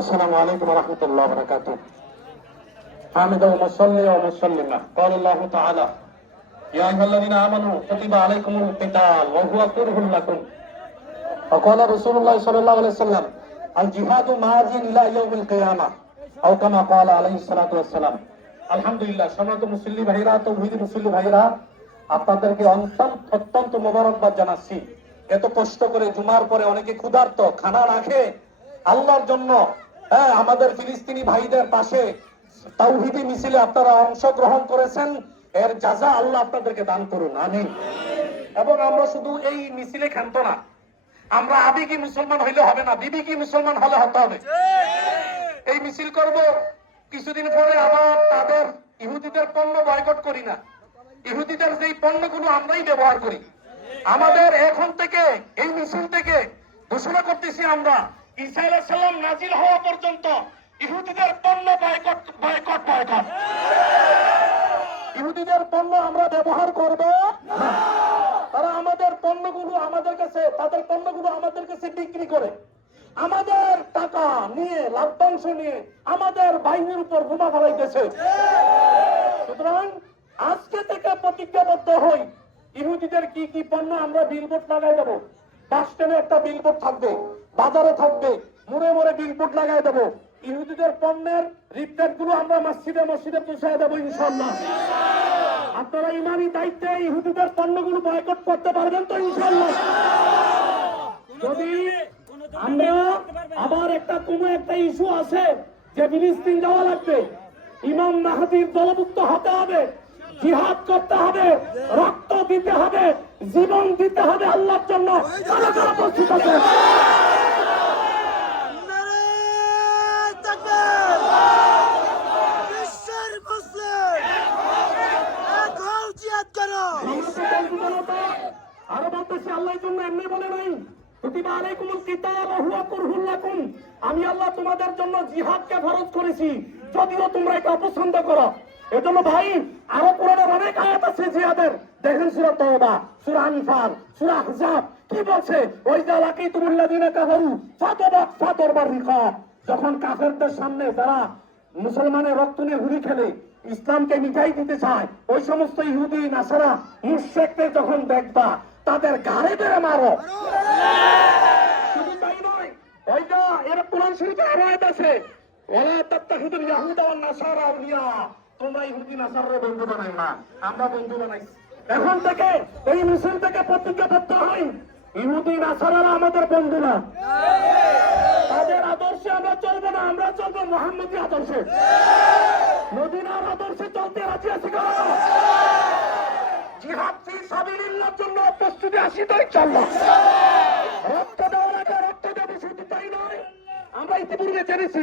السلام عليكم ورحمة الله وبركاته. حامد ومصلي ومسلمة. قال الله تعالى: يا أيها الذين آمنوا كتب عليكم القتال وهو كره لكم. وقال رسول الله صلى الله عليه وسلم: الجهاد ماض إلى يوم القيامة أو كما قال عليه الصلاة والسلام. আলহামদুলিল্লাহ, সম্মানিত মুসল্লি ভাইরা, তৌহিদি মুসল্লি ভাইরা, আপনাদেরকে অত্যন্ত মোবারকবাদ জানাচ্ছি। এত কষ্ট করে জুমার পরে অনেকে ক্ষুধার্ত, খানা না খেয়ে আল্লাহর জন্য আমাদের ফিলিস্তিনি ভাইদের পাশে তাওহীদি মিছিলে আপনারা অংশগ্রহণ করেছেন, এর জাযা আল্লাহ আপনাদেরকে দান করুন, আমিন। এবং আমরা শুধু এই মিছিলে ক্ষান্ত না, আমরা আবেগী মুসলমান হইলে হবে না, বিবেকী মুসলমান হলে হতে হবে। এই মিছিল করব, কিছুদিন পরে আবার তাদের ইহুদিদের পণ্য বয়কট করি না, ইহুদিদের যেই পণ্যগুলো আমরাই ব্যবহার করি। আমাদের এখন থেকে এই মিছিল থেকে ঘোষণা করতেছি, আমরা ঈসা আলাইহিস সালাম নাজিল হওয়া পর্যন্ত ইহুদিদের পণ্য বয়কট বয়কট বয়কট। ইহুদিদের পণ্য আমরা ব্যবহার করব না। তারা আমাদের পণ্যগুলো আমাদের কাছে, তাদের পণ্যগুলো আমাদের কাছে বিক্রি করে আমাদের টাকা নিয়ে, লাভ্যাংশ নিয়ে আমাদের বাহিনীর উপর বোমা ফেলাইতেছে। সুতরাং আজকে থেকে প্রতিজ্ঞাবদ্ধ হই, ইহুদিদের কি কি পণ্য আমরা বিলবোর্ড লাগাই দেবো। বাস স্ট্যান্ডে একটা বিলবোর্ড থাকবে, বাজারে থাকবে, মোড়ে মোড়ে বিলবোর্ড লাগাই দেবো। ইহুদিদের পণ্যের রিপোর্ট গুলো আমরা মসজিদে মসজিদে পৌঁছায় দেবো ইনশাআল্লাহ। আপনারা ইমানি দায়িত্বে ইহুদিদের পণ্যগুলো বয়কট করতে পারবেন তো ইনশাআল্লাহ? যদি আমরা আবার কোনো একটা ইস্যু আছে যে ফিলিস্তিন যাওয়া লাগবে, ইমাম মাহদীর দলভুক্ত হতে হবে, জিহাদ করতে হবে, রক্ত দিতে হবে, জীবন দিতে হবে আল্লাহর জন্য। কারা কারা প্রস্তুত আছে? আরো বলতেছি, আল্লাহর জন্য এমনি বলে নাই, কুতিবা আলাইকুমুল কিতাল ওয়া হুয়া কুরহুল লাকুম। আমি আল্লাহ তোমাদের জন্য জিহাদকে ফরজ করেছি, যদিও তোমরা এটা অপছন্দ করো। এজন্য ভাই, আরো কোরআনে অনেক আয়াত আছে জিহাদের। দেখেন সূরা তাওবা, সূরা আনফাল, সূরা আহজাব কি বলছে? ওয়াইযা লাকিতুমুল লাযিনা কাফারু ফাতরবার রিকাব। যখন কাফেরদের সামনে যারা মুসলমানের রক্ত নিয়ে হুড়ি খেলে, ইসলামকে মিটাই দিতে চায়, ওই সমস্ত ইহুদি নাসারা মুশরিকদের যখন দেখবা, তাদের গাড়ে বেড়ে মারো। শুধু তাই নয়, ওই যা এর কোরআন শরীফে আরো আয়াত আছে, ওয়ালা তাত্তাখিদুল ইয়াহুদা ওয়ান নাসারা আউলিয়া। তোমরা ইহুদি নাসারার বন্ধু বানাই না, আমরা বন্ধু বানাই। এখন থেকে এই মিছিল থেকে প্রতিজ্ঞাবদ্ধ হই, ইহুদি নাসারারা আমাদের বন্ধু না, তাদের আদর্শে আমরা চলবো না, আমরা চলবো মুহাম্মদী আদর্শে, মদিনার আদর্শে চলতে রাজি আছি। জিহাদ ফি সাবিলিল্লাহর জন্য প্রস্তুতি আসি তো ইনশাআল্লাহ। রক্ত দেওয়ার আগে রক্ত দেবো, শুধু তাই নয়, আমরা ইতিপূর্বে জেনেছি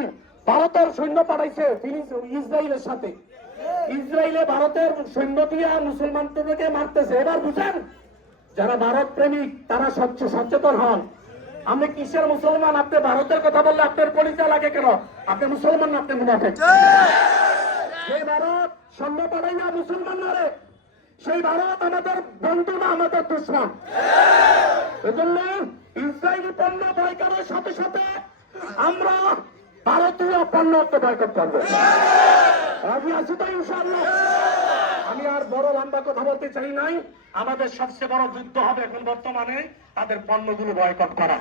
ভারতের সৈন্য পাঠাইছে ইসরায়েলের সাথে। ইসরায়েলে ভারতের সৈন্য দিয়ে মুসলমানদেরকে মারতেছে। এবার বুঝেন, যারা ভারত প্রেমিক তারা সচেতন হন। আপনি কিসের মুসলমান? আপনি ভারতের কথা বললে আপনার পরিচয় লাগে কেন? আপনি মুসলমান না, আপনি মুনাফিক। সেই ভারত সৈন্য পাঠাইয়া মুসলমান মারে, সেই ভারত আমাদের বন্ধু না, আমাদের দুশমন। এজন্য ইসরায়েলি পণ্য বয়কটের সাথে সাথে আমরা ভারতীয় পণ্য বয়কট করব। রাজি আছি তো ইনশাআল্লাহ? আমি আর বড় লম্বা কথা বলতে চাই নাই। আমাদের সবচেয়ে বড় যুদ্ধ হবে এখন বর্তমানে তাদের পণ্যগুলো বয়কট করা।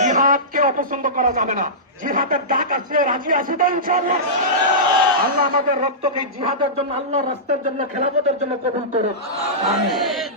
জিহাদকে অপছন্দ করা যাবে না, জিহাদের ডাক আছে, রাজি আছি তো ইনশাআল্লাহ? আল্লাহ আমাদের রক্তকে জিহাদের জন্য, আল্লাহর রাস্তার জন্য, খেলাফতের জন্য কবুল করুন, আমিন।